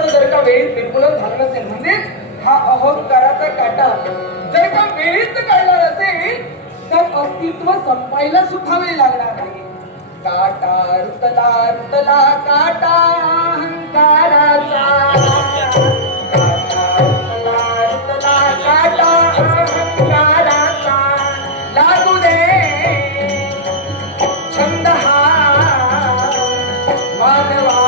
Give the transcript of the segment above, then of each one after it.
अहंकाराचं जर का वेळीच निर्मूलन झालं नसेल, म्हणजेच हा अहंकाराचा काटा जर का वेळीच काढणार असेल तर अस्तित्व संपायला सुद्धा वेळ लागणार नाही. काटा रुतला रुतला काटा अहंकाराचा, काटा रुतला रुतला काटा अहंकाराचा, लागू दे छंद हा मानवाला.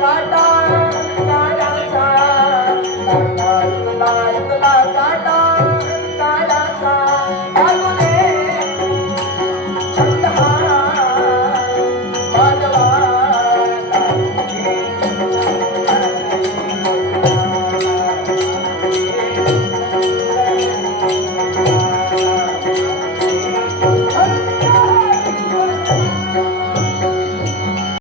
काटा